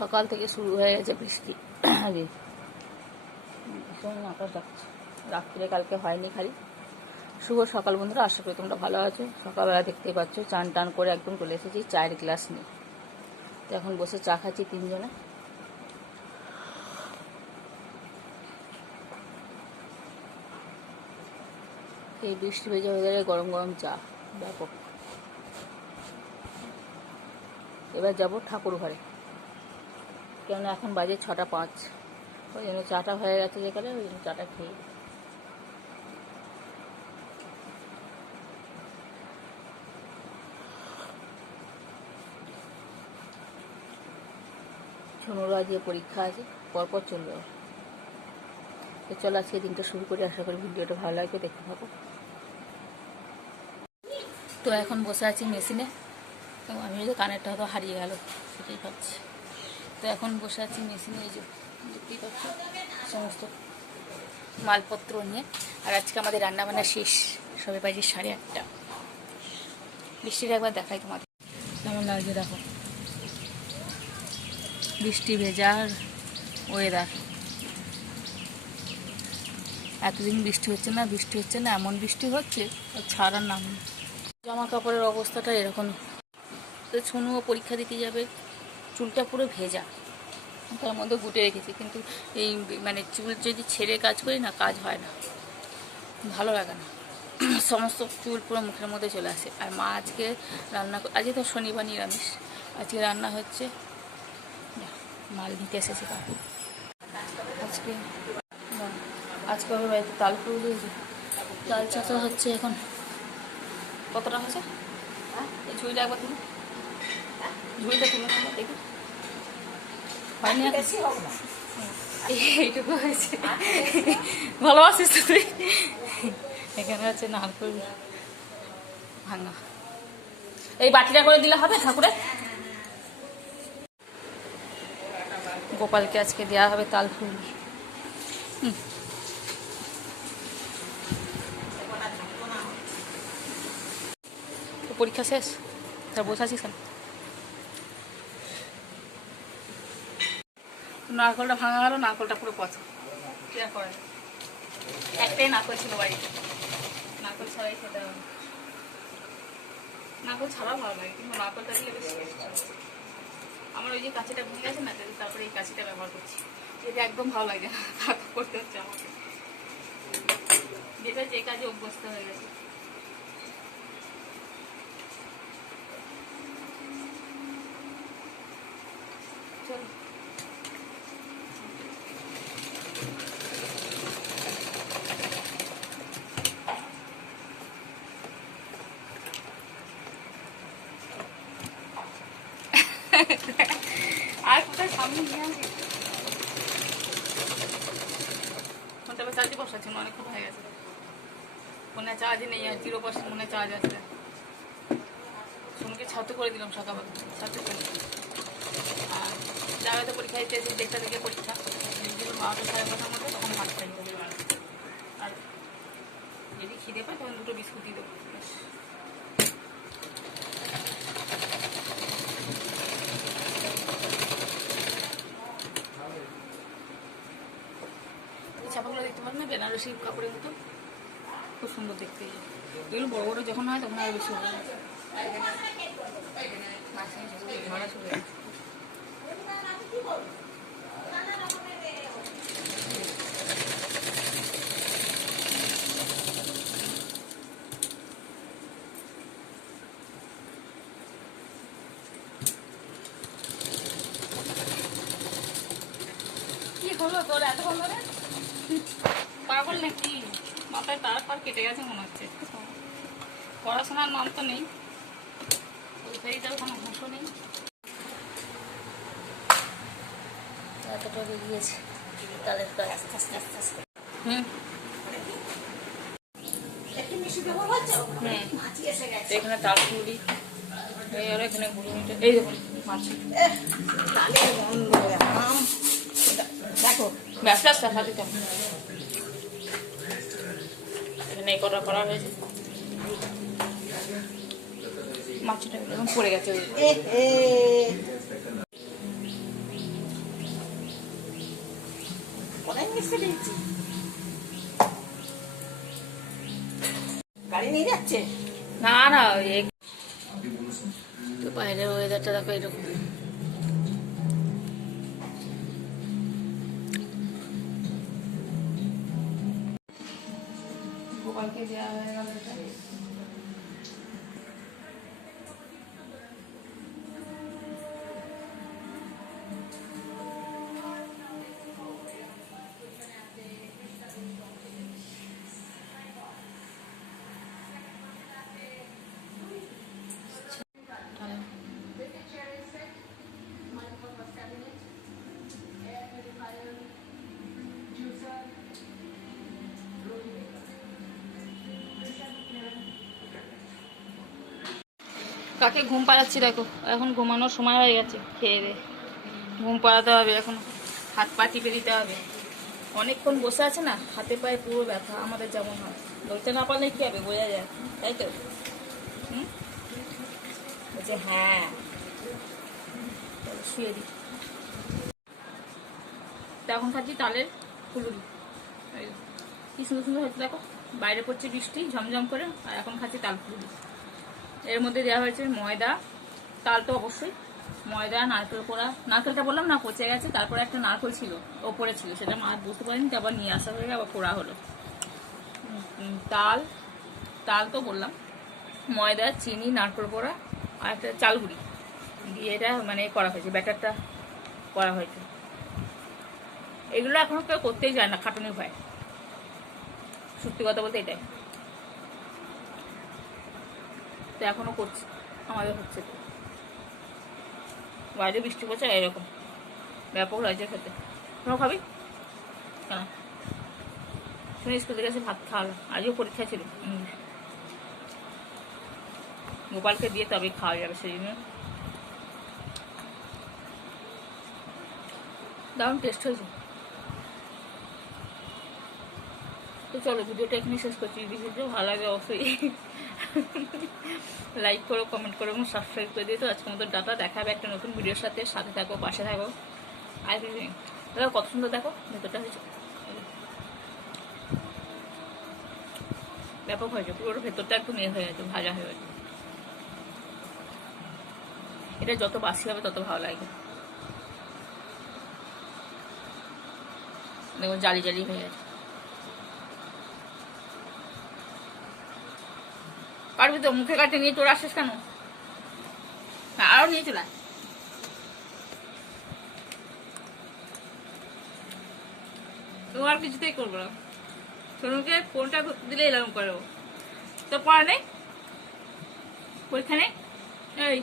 সকাল থেকে শুরু হয়ে গেছে বৃষ্টি। ভীষণ আকাশ ডাকছে। রাত্রে কালকে হয়নি খালি। শুভ সকাল বন্ধুরা, আশা করি তোমরা ভালো আছো। সকালবেলা দেখতেই পাচ্ছ, চান টান করে একদম চলে এসেছি, চায়ের গ্লাস নিয়ে। তো এখন বসে চা খাচ্ছি তিনজনে। এই বৃষ্টি ভেজা ওয়েদারে গরম গরম চা, ব্যাপক। এবার যাব ঠাকুর ঘরে। কেননা এখন বাজে ছটা পাঁচ। ওই জন্য চাটা হয়ে গেছে যেখানে, ওই জন্য চাটা খেয়ে ছোনোর আজকে পরীক্ষা আছে, পরপর চলবে। তো চলো, আজকে দিনটা শুরু করি। আশা করি ভিডিওটা ভালো লাগবে, দেখতে থাকো। তো এখন বসে আছি মেশিনে। আমি যদি কানেরটা হয়তো হারিয়ে গেল, সেটাই ভাবছি। তো এখন বসে আছি মেশিনে, এই যে সমস্ত মালপত্র নিয়ে। আর আজকে আমাদের রান্না বান্না শেষ, সবে বাজে সাড়ে আটটা। বৃষ্টিটা একবার দেখাই তোমাদের। কেমন লাগছে দেখো? বৃষ্টি ভেজার ওয়েদার এতদিন বৃষ্টি হচ্ছে না, বৃষ্টি হচ্ছে না, এমন বৃষ্টি হচ্ছে ছাড়ার নাম জামা কাপড়ের অবস্থাটা এরকম। তো ছনুও পরীক্ষা দিতে যাবে। চুলটা পুরো ভেজা। তার মধ্যে গুটে রেখেছি, কিন্তু এই মানে চুল যদি ছেড়ে কাজ করি না, কাজ হয় না। ভালো লাগে না। সমস্ত চুল পুরো মুখের মধ্যে চলে আসে। আর মা আজকে রান্না আজকে তো শনিবার নিরামিষ। আজকে রান্না হচ্ছে মাল নিতে এসেছে কাকু আজকে আজকে আমার বাড়িতে তাল ফুল দিয়েছে। তাল চাষা হচ্ছে এখন। কতটা হয়েছে? এই ঝুড়িটা একবার তুমি ঝুড়িটা তুলে তোমরা দেখি। হয়নি এখন? এইটুকু হয়েছে। ভালোবাসিস তো তুই? এখানে আছে নারকল ভাঙা। এই বাটিটা করে দিলে হবে ঠাকুরে গোপালকে আজকে দেওয়া হবে তাল ফুল। তো পরীক্ষা শেষ? তা বসে আছিস কেন? নারকলটা ভাঙা গেল, নারকলটা পুরো পচা। করা? একটাই ছিল বাড়িতে। খেতে হবে। ছাড়াও ভালো লাগে, কিন্তু নারকলটা আমার ওই যে কাঁচিটা না তারপরে এই কাঁচিটা ব্যবহার করছি। এটা একদম ভালো লাগে না, করতে হচ্ছে যেটা যে কাজে অভ্যস্ত হয়ে গেছে। ফোনটা চার্জে বসাচ্ছি অনেকক্ষণ হয়ে গেছে ফোনে চার্জ নেই আর জিরো পার্সেন্ট মনে চার্জ আছে সোনুকে ছাতু করে দিলাম সকালবেলা ছাতু করে আর যারা তো পরীক্ষা দিতে এসে দেড়টা থেকে পরীক্ষা বারোটা সাড়ে বারোটার মধ্যে তখন ভাত খাই আর যদি খিদে পায় তখন দুটো বিস্কুটই দেবো ব্যাস। এই ছাপাগুলো দেখতে পারেন না বেনারসি কাপড়ের মতো। খুব সুন্দর দেখতে এগুলো বড় বড় যখন হয় তখন আরও বেশি ভালো। কি হলো তোর? এতক্ষণ ধরে পাগল নাকি? মাথায় তার পার কেটে গেছে মনে হচ্ছে। পড়াশোনার নাম তো নেই। যাবে কোনো হুঁশো নেই। এতটা গিয়েছে। তালের কাজ হুম। হুম। এখানে তাল ফুলি আর এখানে গুঁড়ো মিটে এই দেখুন মাছ দেখো ব্যবসা দেখা দিতে জন্য কটা করা হয়েছে। মাছটা এখন পড়ে গেছে। গাড়ি নিয়ে যাচ্ছে? না না তো বাইরের ওয়েদারটা দেখো এরকম। গোপালকে কাকে ঘুম পাড়াচ্ছি দেখো। এখন ঘুমানোর সময় হয়ে গেছে, খেয়ে দে। ঘুম পাড়াতে হবে এখন, হাত পা টিপে দিতে হবে। অনেকক্ষণ বসে আছে না, হাতে পায়ে পুরো ব্যথা, আমাদের যেমন হয়। বলতে না পারলে কী হবে, বোঝা যায়, তাই তো? হুম? বলছে হ্যাঁ শুয়ে দিই। এখন খাচ্ছি তালের ফুলুরি। কি সুন্দর সুন্দর হচ্ছে দেখো। বাইরে পড়ছে বৃষ্টি, ঝমঝম করে, আর এখন খাচ্ছি তাল ফুলুরি। এর মধ্যে দেওয়া হয়েছে ময়দা, তাল তো অবশ্যই। ময়দা, নারকেল পোড়া, নারকেলটা বললাম না, পচে গেছে, তারপরে একটা নারকেল ছিল, ওপরে ছিল, সেটা মা বুঝতে পারেনি আবার নিয়ে আসা হয়ে আবার পোড়া হলো। তাল তাল তো বললাম, ময়দা, চিনি, নারকেল পোড়া, আর একটা চালগুড়ি দিয়ে এটা মানে করা হয়েছে, ব্যাটারটা করা হয়েছে। এগুলো এখনও কেউ করতেই যায় না, খাটুনির ভয়। সত্যি কথা বলতে এটাই। তো এখনও করছি, আমাদের হচ্ছে। বাইরে বৃষ্টি পড়ছে, এরকম। ব্যাপক লাগছে খেতে। তোমরা খাবি? কেন? শুনে স্কুল থেকে ভাত খাওয়ালো। আজও পরীক্ষা ছিল গোপালকে দিয়ে তবে খাওয়া যাবে সেই জন্য। দারুণ টেস্ট হয়েছে। তো চলো ভিডিওটা এখানে শেষ করছি। যদি ভিডিও ভালো লাগে অবশ্যই লাইক করো কমেন্ট করো এবং সাবস্ক্রাইব করে দিয়ে তো আজকের মতো ডাটা দেখাবে একটা নতুন ভিডিওর সাথে। সাথে থাকো, পাশে থাকো। আর নেই কত সুন্দর দেখো, ভেতরটা হয়েছে। ব্যাপক হয়েছে, পুরো ভেতরটা একটু মেয়ে হয়ে গেছে, ভাজা হয়ে গেছে। এটা যত বাসি হবে, তত ভালো লাগবে দেখো, জালি জালি হয়ে গেছে। পারবি তো মুখে কাটে নিয়ে চলে আসিস কেন? আরও নিয়ে চলে আয়। আর কিছুতেই করব না। সোনুকে ফোনটা দিলে এরকম করব তো পড়া নেই? পরীক্ষা নেই? এই